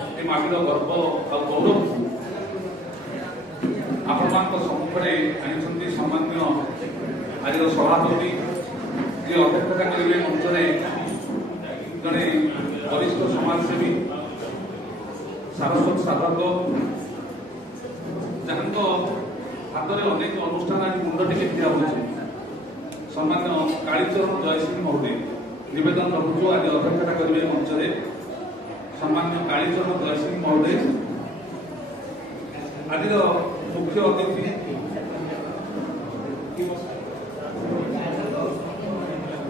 ଏ ମାଟିର ଗର୍ବ ଆଉ ଗୌରବକୁ ଆପଣମାନଙ୍କ ସମ୍ମୁଖରେ ଆଣିଛନ୍ତି ସମ୍ମାନ୍ୟ ଆଜିର ସଭାପତି ଯିଏ ଅଧ୍ୟକ୍ଷତା କରିବେ ମଞ୍ଚରେ ଜଣେ ବରିଷ୍ଠ ସମାଜସେବୀ ସାରସ୍ୱତ ସାଧକ ଯାହାଙ୍କ ହାତରେ ଅନେକ ଅନୁଷ୍ଠାନ ଆଜି ମୁଣ୍ଡ ଟିକେ ଠିଆ ହେଉଛି ସମ୍ମାନ୍ୟ କାଳୀଚରଣ ଜୟସିଂହ ମହୋଦୟ ନିବେଦନ ରଖୁଛୁ ଆଜି ଅଧ୍ୟକ୍ଷତା କରିବେ ମଞ୍ଚରେ सम्मान्य कालीचरण जयसिंह महोदय आज मुख्य अतिथि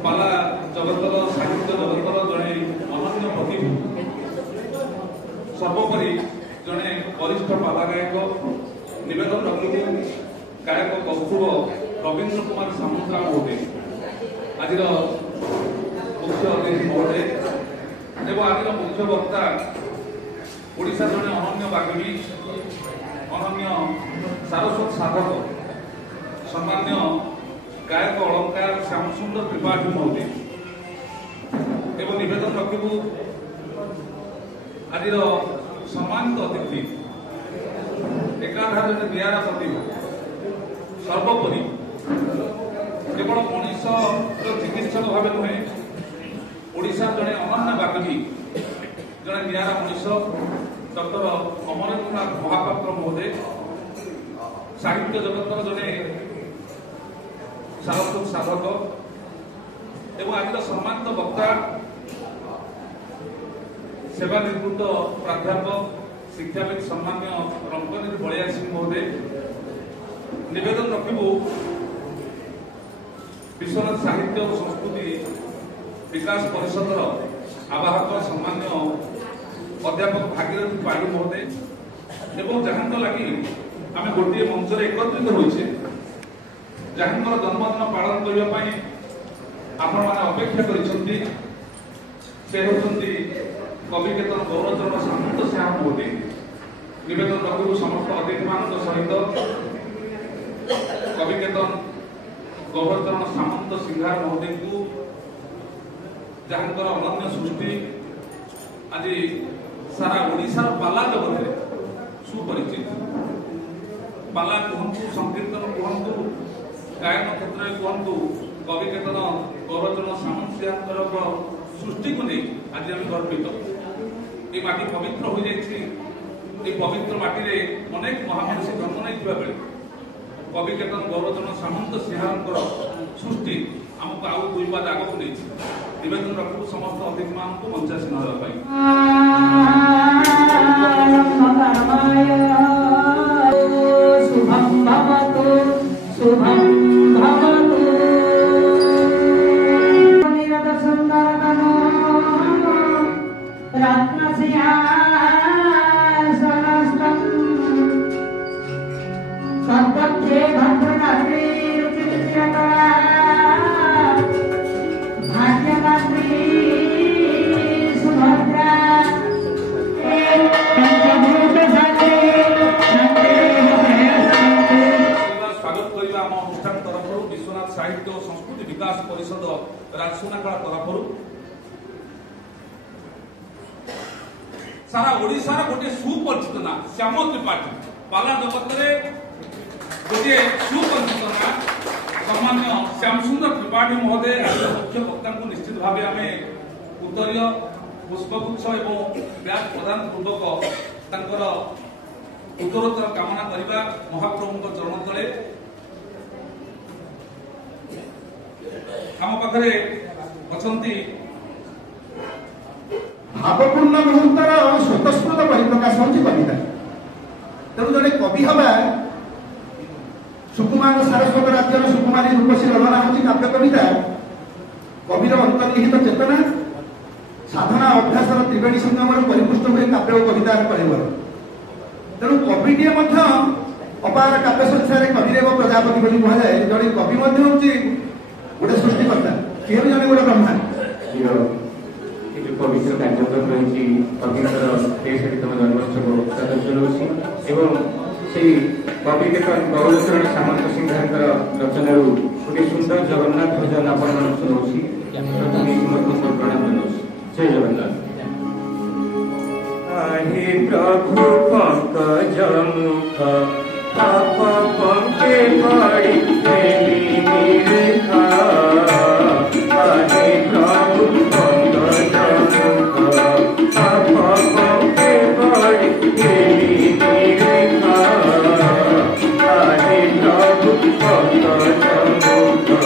पाला जगतर साहित्य जगतर जड़े अनन्य प्रतिभा सर्वोपरि जड़े वरिष्ठ पाला गायक निवेदन रखिले गायक कौस्तुभ रवीन्द्र कुमार सामंतराय महोदय आज मुख्य अतिथि महोदय एवं आज मुख्य वक्ता ओडिशा जड़े अनन्य बाग्मी अनन्य सारस्वत साधक सम्मान्य गायक अलंकार श्यामसुंदर त्रिपाठी महोदय एवं निवेदन रखू आज सम्मानित अतिथि एकाधार निरा प्रतिभा सर्वोपरि केवल मनीष चिकित्सक भाव नुहे ओडिशा जड़े अनन्य बाग्मी जड़े निरा मनीष डॉक्टर अमरेंद्रनाथ महापात्र महोदय साहित्य जगतर जड़े सारस्वत साधक एवं आज सम्मानित वक्ता सेवानिवृत्त प्राध्यापक शिक्षाविद सम्मान्य रंगनीर बलिया सिंह महोदय निवेदन रखू विश्वनाथ साहित्य और संस्कृति विकास परिषद आवाहक सम्मान्य अध्यापक भागीरथी पाढ़ी महोदय एवं जहां लगी आम गोटे मंच एकत्रित होइछे जहां जन्मदिन पालन करने आपण मैंने अपेक्षा करिसेंती से होचंती कवि केतन गौरचरण सामंत श्याम महोदय निवेदन रखू समस्त अतिथि मान सहित कवि केतन गौरचरण सामंत सिंहार महोदय को जहां अनन्य सृष्टि आज सारा ओडिशा पाला जगत सुपरिचित पाला कहतु संकीर्तन कहतु गायन क्षेत्र में कहतु कवि केतन गौरचरण सामंत सृष्टि को नहीं आज आम गर्वित ये माटी पवित्र हो जाए पवित्र माटी रे अनेक महामनीषी जन्म नहीं बेले कवि केतन गौरचरण सामंत सिंहार सृष्टि आमको आउ दुई बार आगक नहीं निवेदन रखू समस्त अतिथि मान को मंचासीन विश्वनाथ साहित्य और संस्कृति विकास परिषद राजसुनाखड़ा तरफ सारा ओडिशा गोटे सुपरिचित ना श्याम त्रिपाठी पाला जगत में गोटे सुपरिचित ना सम्मान्य श्यामसुंदर त्रिपाठी महोदय मुख्य वक्ता को निश्चित भाव आम उत्तरीय पुष्पगुच्छ एवं ब्याज प्रदान पूर्वक उत्तरोत्तर कामना करने महाप्रभु चरण तले आम पाखे अच्छा भावपूर्ण मुहूर्तर स्वतस्फूर्त परिप्रकाश हूँ कविता तेणु जड़े कवि हवा सुकुमार सारस्वत राज्यर सुकुमारी रूपसी ललना हूँ काव्य कविता कविर अंतर्निहित चेतना साधना अभ्यास त्रिवेणी संगम परिपुष्ट हुए काव्य और कविता कलेवर तेणु कविटे अपार काव्य संसार कविदेव प्रजापति बोली कहुए जड़े कवि हूँ गोटे सृष्टिकर्ता किए भी जन गोटे ब्रह्मा पवित्र कार्यक्रम रही कवितर जन्मोत्सव चलाऊँगी एवं से कवि केतन गौरचरण सामंत सिंहार रचना गोटे सुंदर जगन्नाथ भजन आपण शुणाऊँगी प्रथम प्रणाम जय जगन्नाथ। हे प्रभु पंकज मुख आप पंके पड़ी देवी निरेखा हे प्रभु पंकज मुख आप पंके पड़ी देवी निरेखा हे प्रभु पंकज मुख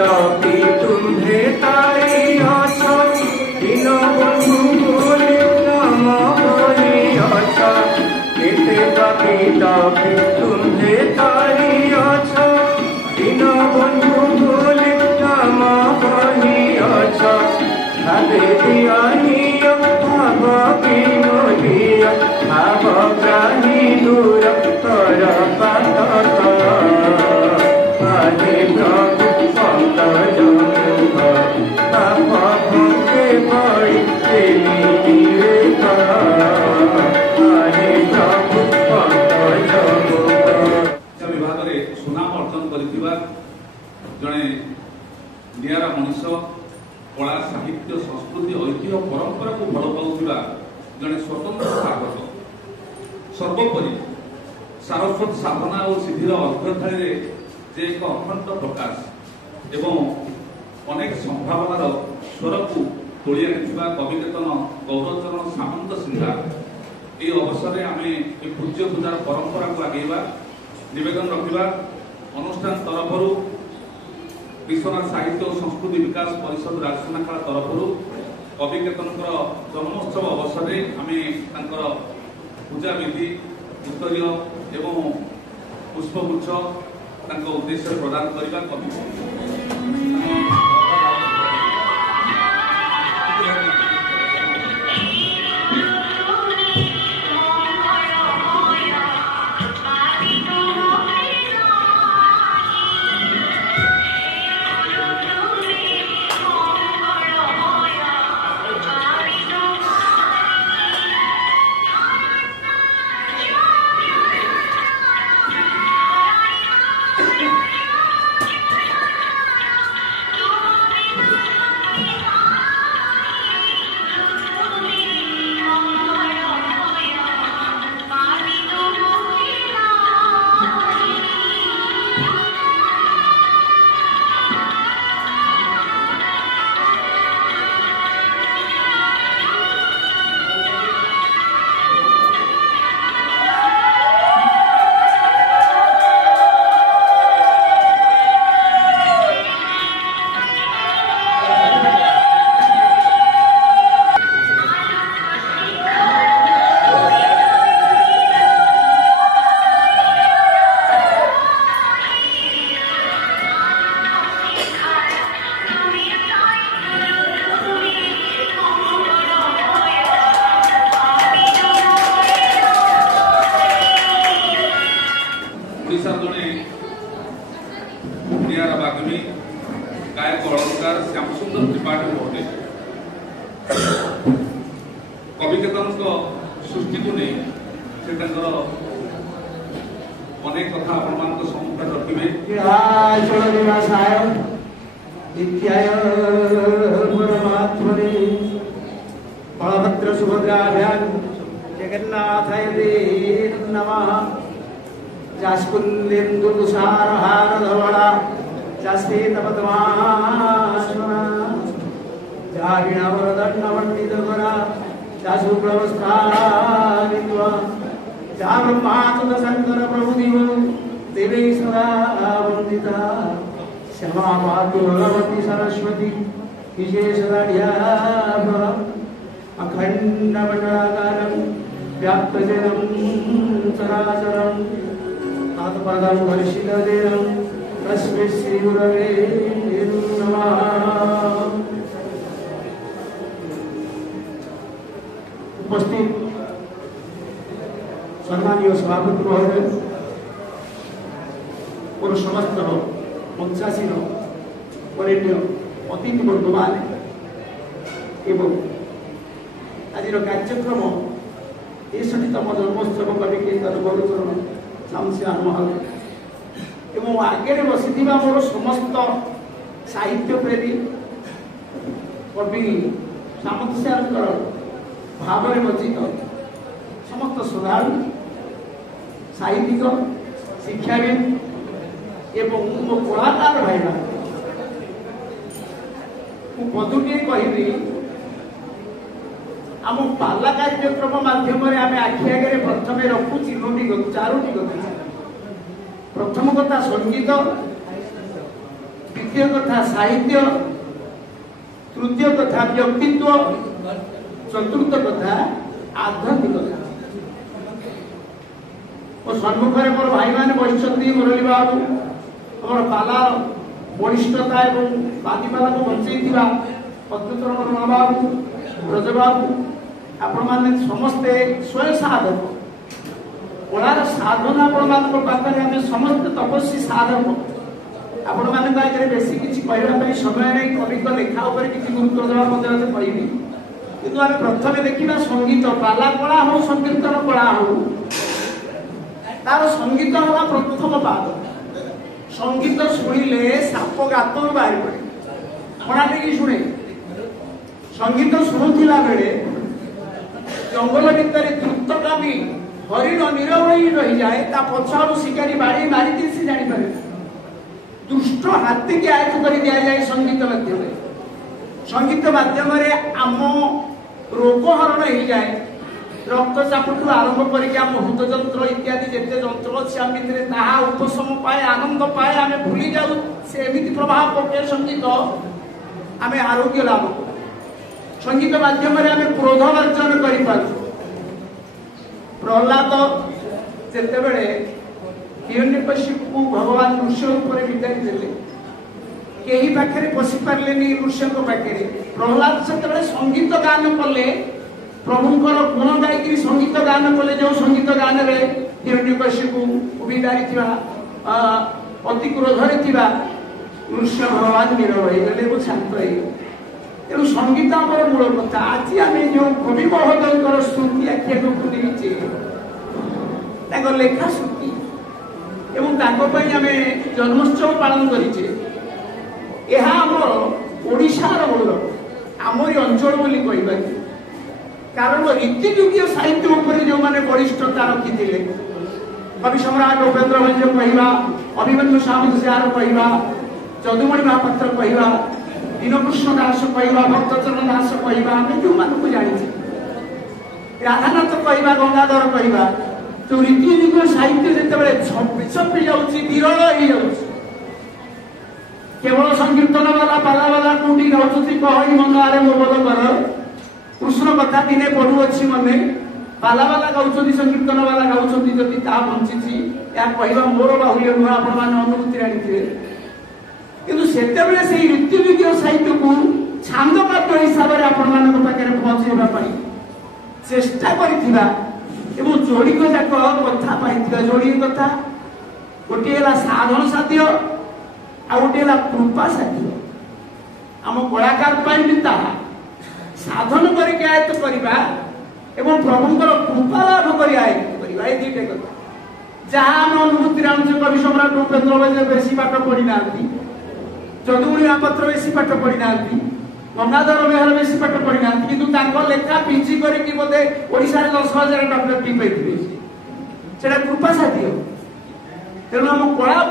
पपी तुम्हे तारी अछ दिन बंधु बोली नाम बोली अछ केते पपी तुम्हे तारी अछ दिन बंधु बोली नाम बोली अछ भावे दिया भाव विनोदिय भाव ग्राही दूर कर पात हे प्रभु पंकज मुख आप पंके पड़ी देवी निरेखा हे प्रभु पंकज मुख विभाग में सुनाम अर्जन कर जड़े निरा मनीष कला साहित्य संस्कृति ऐतिह्य परंपरा को भल पाऊा जड़े स्वतंत्र साधक सर्वोपरि सारस्वत साधना और सिद्धिर अर्घ्यथाली जे एक अखंड प्रकाश एवं अनेक संभावनार स्वर को तोली आनिथिबा कविकेतन गौरचरण सामंत सिंहा ये अवसर में आम ये पूज्य पूजार परंपरा को आगेवा निवेदन रखा अनुष्ठान तरफ विश्वनाथ साहित्य और संस्कृति विकास परिषद राजसुनाखाला तरफ कविकेतन जन्मोत्सव अवसर में आम पूजा विधि उत्तरीय एवं पुष्पगुच्छ उद्देश्य प्रदान करने कवि कविकेतन सृष्टि को नहीं अनेक कथा आपण सम्मुख रखिए बलभद्र सुभद्राभ्यां जगन्नाथाय नमः जास्कुल्येन्दु तुषारहार धवला जास्फीतपद्मासना जाहिणवरदण्डवण्डितकरा जाशुभ्रवस्त्रानित्वा जा ब्रह्मातुत शंकर प्रभुदिवो देवी सदा वन्दिता श्यामा मातु भगवती सरस्वती विशेषदाढ्याभा अखंड मंडलाकारं व्याप्तजनं चराचरं तत्पदं दर्शितदेनं तस्मै श्रीगुरवे नमः। उपस्थित सम्मानीय सभापति महोदय और समस्त पंचाशीर वरेण्य अतिथि बंधु मैंने एवं आज कार्यक्रम 63तम जन्मोत्सव कवि कीर्तन गौरचरण शामसिंह महोदय एवं आगे बसी मोर समस्त साहित्य प्रेमी कवि सामंत भाव में बचित समस्त श्रद्धालु साहित्यिक शिक्षाविद एवं मो कलाकार भाई पदुटे कहबी आम पाला कार्यक्रम माध्यम आम आखि आगे प्रथम रखु तीनोटी चारोटी कथा। प्रथम कथा संगीत, द्वितीय कथा साहित्य, तृतीय कथा व्यक्तित्व, चतुर्थ कथा आध्यात्मिकता। और सम्मुखें मोर भाई मैंने बसती मुरली बाबू आम पाला वरिष्ठता और बादीपाला को बचई पद्मचरण महाबाबू ब्रजबाबू आपण मैंने समस्ते स्वयं साधक कलार साधना आपण समस्त तपस्वी साधक आपण मान बेसी किसी कहवाई समय नहीं कवि लेखा किसी गुरुत्व देवा कहबी कि आम प्रथम देखा संगीत पाला कला हो संकीर्तन कला हो तार संगीत हवा प्रथम पाद। संगीत शुणिले साप गात बाहर पड़े खड़ा टे शुणे संगीत शुणुला बेले जंगल भितर द्रुतगामी हरिण नीरव रही जाए पछाड़ू शिकारी बाड़ी मारी से जापर दुष्ट हाथी की आयत्त कर दि जाए संगीत माध्यम। संगीत माध्यम आम रोगहरण हो जाए रक्तचाप आरंभ करके हृद जंत्र इत्यादि जिते जंत्र अच्छे आम भितर उपशम पाए आनंद पाए आम भूली जाऊ से एमती प्रभाव पके संगीत आम आरोग्य लाभ करूँ। संगीत माध्यम आम क्रोध वर्जन कर प्रहलाद जिते बड़े हिरण्यकशिपु भगवान ऋष्य रूप विदाई देले कहीं पाखे पशि पारे ऋष्य पाखे प्रहलाद से संगीत गान कले प्रभुंर गुण गायक संगीत गान कले जो संगीत गान में हिरण्यकशिपु विदारी अति क्रोधरे ऋष्य भगवान नीरव हो गले शांत हो तेणु संगीत आम मूल कथा। आज आम जो कवि महोदय स्तुति आखि आगे लेखा स्तुति एवं आम जन्मोत्सव पालन करें आमर ओडिशार गौरव आमरी अंचल बोली कह कारण रीतिजुगीय साहित्य उपरे जो मैंने वरिष्ठता रखी कवि सम्राट उपेन्द्र भंज कहवा अभिमन्यु सामंत सार कहवा जदुमणि महापात्र कहवा दीनकृष्ण दास कहवा भक्तचरण दास कहवा आम जो मानक जानी राधानाथ कहवा गंगाधर कहवा तो रीतिजुगीय साहित्य जिते छपी जाऊँगी विरल हो जाऊँगी केवल संकीर्तन वाला पाला वाला कोटी गाँव कही मन आरे मो बोल कर कृष्ण कथा दिने पढ़ुअछि मने पाला वाला गाँव संकीर्तन वाला गाँव जदि ता बंची या कहवा मोर बाहुल्य नुआ आपण मैंने अनुभूति आनी किंतु सेतेबेले से रीतिजुगीय साहित्य को छांद काव्य हिसाब से आपण मान पाखे पहुंचाइबा चेष्टा करिथिबा एवं जोड़िक जाक कथा पाई जोड़ी कथा गोटे साधन साध्य आ गोटे कृपा साध्य आम कलाकार भी ताहा साधन करके आयत्त करवा एवं प्रभुंर कृपा लाभ कर आयत्त करवा ये दुईटा कथा जहाँ आम अनुभूति आणुचे कवि सम्राट उपेन्द्र भंज बेसी पाठ पढ़ी ना जदुमणि महापात्र बेसी पाठ पढ़ी ना गंगाधर मेहर बेसी पाठ पढ़ी ना कि लेखा पिजी करके बोधे ओडिशा 10,000 डॉक्टर टी पाई कृपा साध्य तेणु आम कला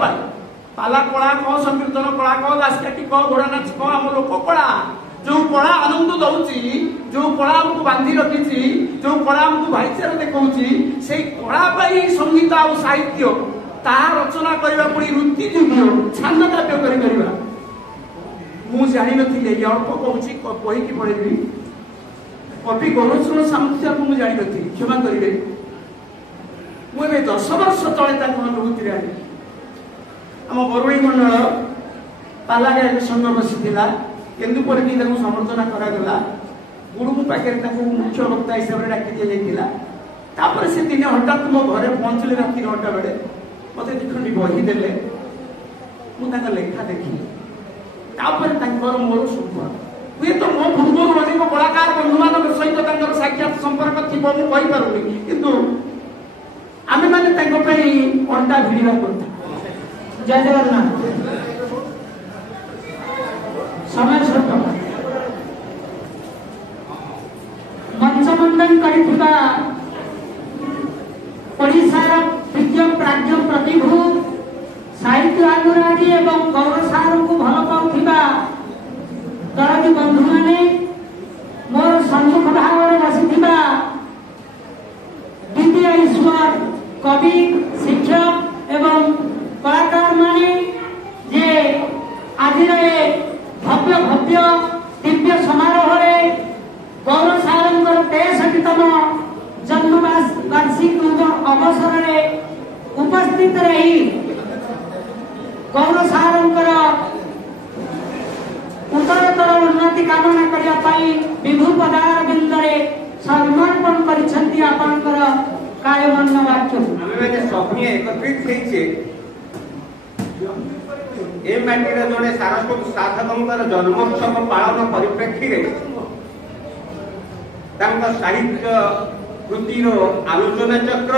पाला कला कह संकीर्तन कला कह दासकाठी कह घोड़ा नाच कह आम लोक कला जो कला आनंद दौची जो कला आमको बांधी रखी जो कला आमको भाईचारा देखा से कला संगीत आ साहित्य ता रचना करने पुणी रीतिजुगीय छांद काव्य कर मु जानी नी अल्प कहूँ कहीकि पढ़ेबी कवि गौरचरण सामंत को मुझे जानी नी क्षमा करेंगे मुझे 10 वर्ष तले अनुभूति आई आम बरुणी मंडल पाला गायक संघ बसी केन्दुपर भी समर्थना करागला गुरु पाखे मुख्य वक्ता हिसाब से डाकी दि जाता से दिन हठात मो घर पहुंचले राति 9टा बेले मत दिखंडी बही देले मुझे लेखा देखी मोर संपर्क हुए तो मो पूर्व अनेक कलाकार बंधु मान सहित साक्षात संपर्क थी मुझे किंतु आमे माने अंडा भिड़ा करता। जय जगन्नाथ। समय छोट मंचमंडन करिथिबा ओडिशार विज्ञ प्राज्ञ प्रतिभू साहित्य अनुरागी एवं गौरवसार को भल पाउथिबा दरदी बंधु माने मोर सम्मुख भाव बसिथिबा विद्या ईश्वर कवि शिक्षक एवं कलाकार माने जे आज भव्य भव्य दिव्य समारोह गौरवसार 63तम जन्म वार्षिकी अवसर में उपस्थित रही गौरवसार उत्तरोत्तर उन्नति कामना करने विभु पदार बिंदे समर्पण कर कायमन्न वाक्य सभी एकत्रित ए माटीर जड़े सारस्वत साधकों जन्मोत्सव पालन परिप्रेक्षी साहित्य कृतिर आलोचना चक्र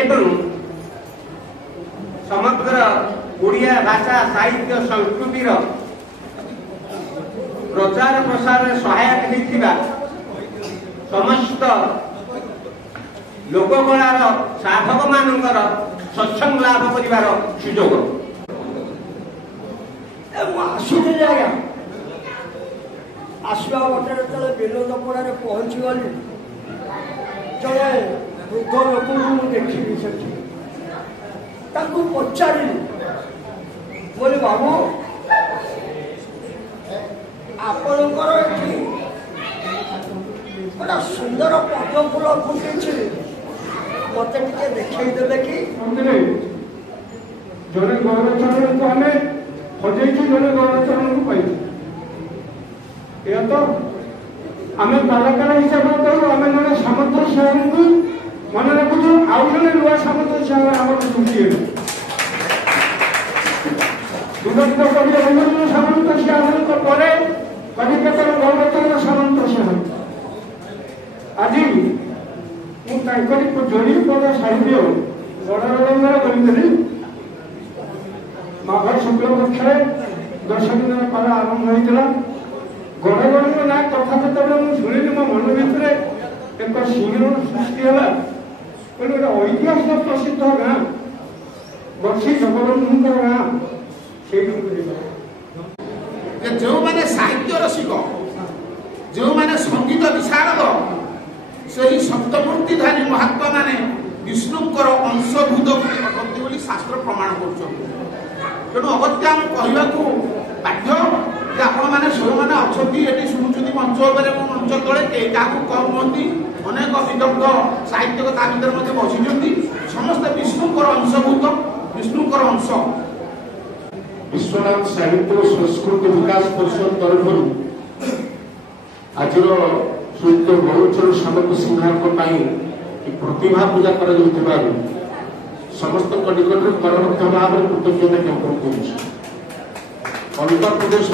एवं समग्र ओडिया भाषा साहित्य संस्कृतिर प्रचार प्रसार सहायक होता समस्त लोककलार साधक मानकर सत्संग लाभ कर सुजोग आसवा बटर जो बेलदपड़ा पहुँची गली जड़े वृद्ध लोक देखी पचारि बोले बाबू आपणकर ये गोटा सुंदर पद्म फूल फुटे मत देखईदे कि जड़े गौरचरण को आम हजेचु जड़े गौरचरण को पाई या तो आम कलाकार हिसाब से आम जड़े सामंत सिंह को मन रखुचु आउ जड़े नुआ सामंत सिंह आम सृष्टि विगत कवि रंजन सामंत सिंह पर कविकेतन गौरचरण सामंत सिंह आज जोड़ी पद साहित्य गणरंजन करी माघ शुक्ल पक्ष 10 दिन पाला आरंभ होता गणगण ना कथा जो शुणी मो मन भर एक सिंह सृष्टि है गोटे ऐतिहासिक प्रसिद्ध गाँ बर्षी जगबंधु गाँ से जो मैंने साहित्य रसिक जो मैंने संगीत विशारद से ही सप्तमूर्तिधारी महात्मा माने विष्णुकर अंशभूत अटंती शास्त्र प्रमाण कर अगत्या कहवा बाध्य कि आपण मैंने जो मैंने अच्छा शुणुंट मंच मंच तले क्या कम कहती अनेक विदग्ध साहित्यक भितर बसी समस्त विष्णुकर अंशभूत विष्णुकर अंश विश्वनाथ साहित्य संस्कृति विकास परिषद तरफ आज साहित्य गौरचरण सामंत सिंह प्रतिभा पूजा कर समस्त निकट में करमुक्त भाव कृतज्ञता ज्ञापन कर आंध्र प्रदेश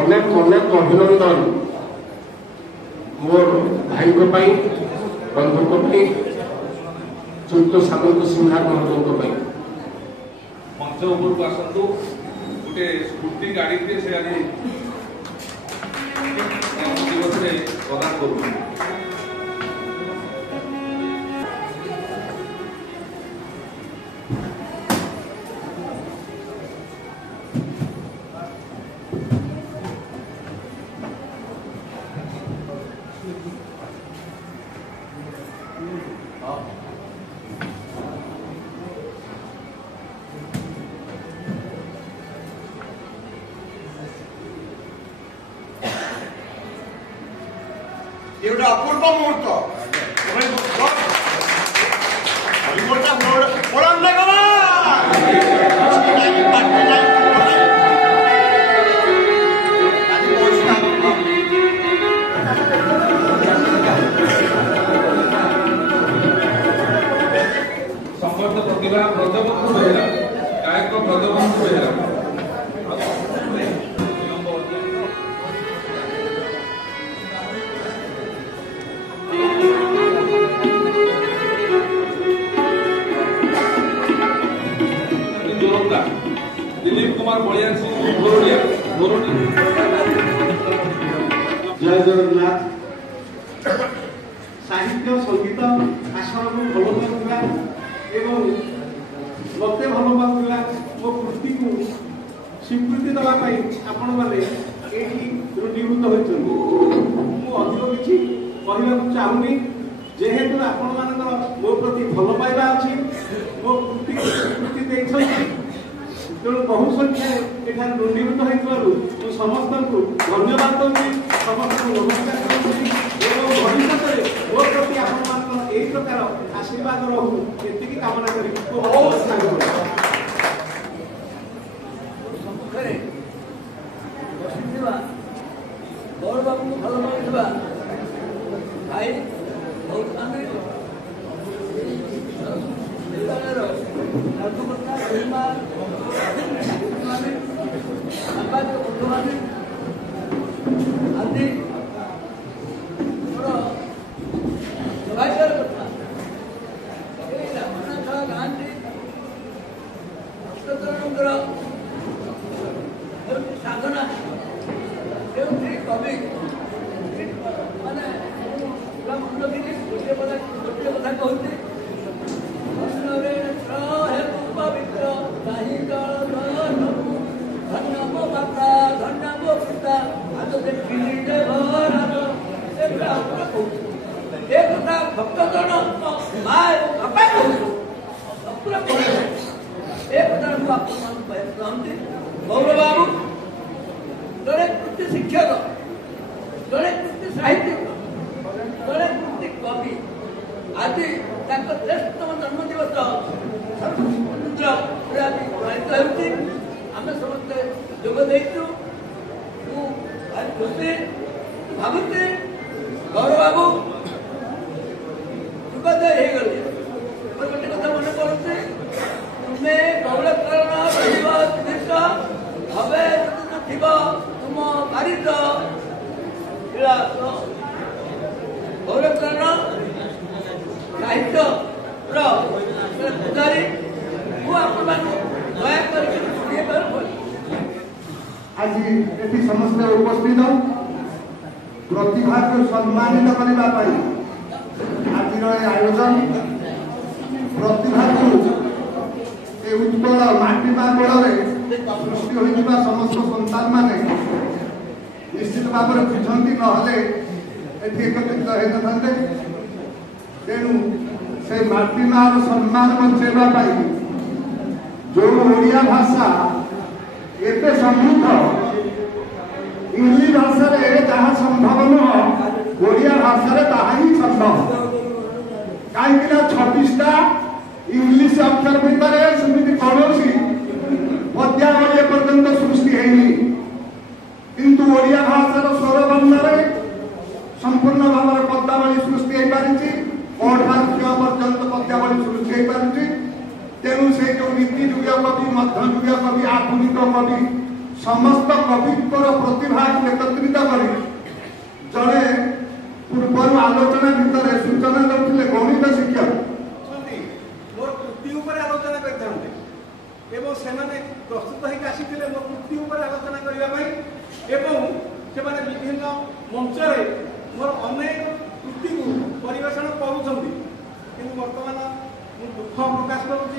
अनेक अनेक अभिनंदन मोर भाई बंधुक साहित्य सामंत सिंह महाराज मंच उपरको आसतु गोटे स्कूटी गाड़ी से आज दिवस प्रदान कर ଗୋଟେ ଅପୂର୍ବ ମୁହୂର୍ତ୍ତ संपर्क प्रतिभा ब्रजबंधु बेहेरा गायक ब्रजबंधु बेहेरा दिलीप कुमार बलियान सिंह गोरोडिया जय जगन्नाथ साहित्य संगीत आसन को भल पाऊला एवं मत भल पाऊला मो कृति को स्वीकृति देवाई आपण मैंने ये रुढ़ीभूत होती अधिक किसी कहना चाहूनी जेहेतु आपण मान मो प्रति भल पाइबा अच्छी मो कृति स्वीकृति देखते तेणु बहु संख्या एठार रुढ़ीभूत हो समस्त को धन्यवाद दूसरी समस्त को नमस्कार करुँगी भविष्य में मो प्रति आपण यही प्रकार आशीर्वाद रहू ये कामना करी गौर बाबू को भल पाउवा भाई बहुत माने कार्यकर्ता साम्बादिक बंधु मैंने आदि सौभाग्यर कथा गाँव साधना कवि माने मन कि गोटे कथा कहते पवित्र धन्यमो माता धन्यमो पिता आज देखिली एक भक्तगण माँ बापा एक कहते गौरव बाबू जड़े कृति शिक्षक जड़े कृति साहित्यिक जड़े कृति कवि आज श्रेष्ठतम जन्मदिवस पालित होती आम समस्ते जोग देचु भारी खुशी भावुचे गौरव बाबू युगदय हो गले गोटे कथा मन पड़ुचे तुम्हें गौरवकरण जिनिस हवे थी तुम बारिश विलास गौरवकरण साहित्य पूजारी आज ये समस्त उपस्थित प्रतिभा को सम्मानित करने आज आयोजन प्रतिभा को उत्कल माटीमा बल सृष्टि होता समस्त सन्तान माने निश्चित भाव में बुझती नहले एकत्रित होता तेणु से माटीमार सम्मान बचाइबा जो ओडिया भाषा एते समृद्ध इंग्लिश भाषा जहाँ संभव नुह ओडिया भाषा ही संभव कहीं 26टा इंग्लिश अक्षर भितर सेमती कौन पद्यावली एपर्यंत सृष्टि होनी किंतु ओडिया भाषार स्वर बंधर संपूर्ण भाव पद्यावली सृष्टि हो पारी पर्यंत पद्यावली सृष्टि हो पारी तेणु से जो नीति जुगिया कवि मध्यजुगिया कवि आधुनिक कवि समस्त कवित्वर प्रतिभा एकत्रित कर जड़े पूर्व आलोचना भितर सूचना देते गणित शिक्षक मोर कृति आलोचना करते प्रस्तुत होकर आसी मो कृति आलोचना करने से विभिन्न मंचरे मोर अनेक कृति को परिवेषण कर बर्तमान दुख प्रकाश करुँच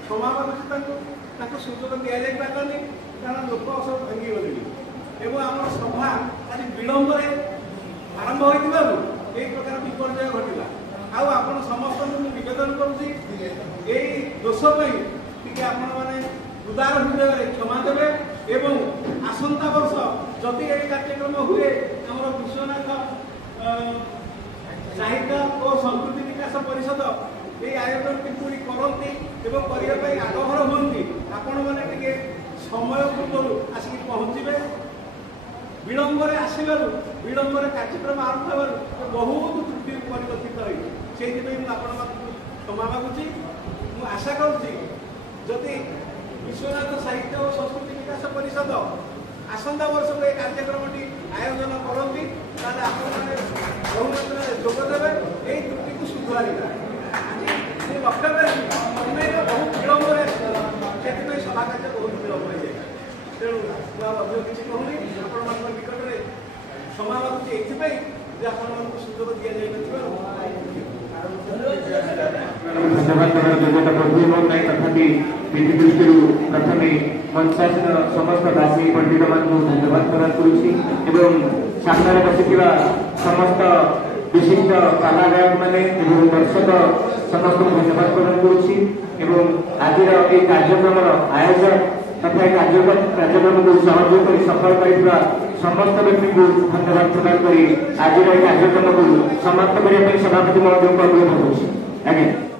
क्षमा मांगुची सुजोग दि जापारे कारण लोक सब भांगी गले आम सभा आज विलंब आरंभ होता प्रकार विपर्य घटला आप समस्त निवेदन करुँच दोष उदार हृदय क्षमा देवे एवं आसंता वर्ष जदि ये कार्यक्रम हुए आम विश्वनाथ ସାହିତ୍ୟ ଓ ସଂସ୍କୃତି ବିକାଶ ପରିଷଦ এই আয়োজনটি পুরি করতে এবং করা আগ্রহ হুঁতি আপনার টিকে সময় পূর্বর আসিকি পৌঁছবে বিলম্বরে আসবার বিলম্বরে কার্যক্রম আরম্ভ হবার বহুত ত্রুটি পরিলক্ষিত হয়েছে সেইপাই আপনার ক্ষমা মাগুছি আশা করছি যদি বিশ্বনাথ সাহিত্য ও সংস্কৃতি বিকাশ পরিষদ আসন্তা বর্ষক এই কার্যক্রমটি আয়োজন করতে তাহলে আপনার বহু মাত্রায় যোগ দেবে এই ত্রুটিকে সুধারিবা আজ লক্ষ্য করি অনেক বহু বিলম্বরে ସେଥିପାଇଁ ସଭା କାର୍ଯ୍ୟ ବହୁତ ବିଳମ୍ବ ହୋଇଯାଏ ତେଣୁ ମୁଁ ଆଉ ଅଧିକ କିଛି କହୁନି ଆପଣମାନଙ୍କ ନିକଟରେ କ୍ଷମା ମାଗୁଛି ଏଇଥିପାଇଁ ଯେ ଆପଣମାନଙ୍କୁ ସୁଯୋଗ ଦିଆଯାଇନଥିବାରୁ ଧନ୍ୟବାଦ ଦେବାର ଯୋଗ୍ୟତା ପ୍ରଭୁ ଏବଂ ନାହିଁ ତଥାପି ବିଧି ଦୃଷ୍ଟିରୁ ପ୍ରଥମେ ମଞ୍ଚାସୀନ ସମସ୍ତ ଦାସୀ ପଣ୍ଡିତମାନଙ୍କୁ ଧନ୍ୟବାଦ ପ୍ରଦାନ କରୁଛି ଏବଂ ସାମ୍ନାରେ ବସିଥିବା ସମସ୍ତ ବିଶିଷ୍ଟ କଳାକାରମାନେ ଏବଂ ଦର୍ଶକ ସମସ୍ତଙ୍କୁ ଧନ୍ୟବାଦ ପ୍ରଦାନ କରୁଛି ଏବଂ ଆଜିର ଏହି କାର୍ଯ୍ୟକ୍ରମର ଆୟୋଜକ ତଥା ଏହି କାର୍ଯ୍ୟକ୍ରମକୁ ସହଯୋଗ କରି ସଫଳ କରିଥିବା ସମସ୍ତ ବ୍ୟକ୍ତିଙ୍କୁ ଧନ୍ୟବାଦ ପ୍ରଦାନ କରି ଆଜିର ଏହି କାର୍ଯ୍ୟକ୍ରମକୁ ସମାପ୍ତ କରିବା ପାଇଁ ସଭାପତି ମହୋଦୟଙ୍କୁ ଅନୁରୋଧ କରୁଛି। ଆଜ୍ଞା।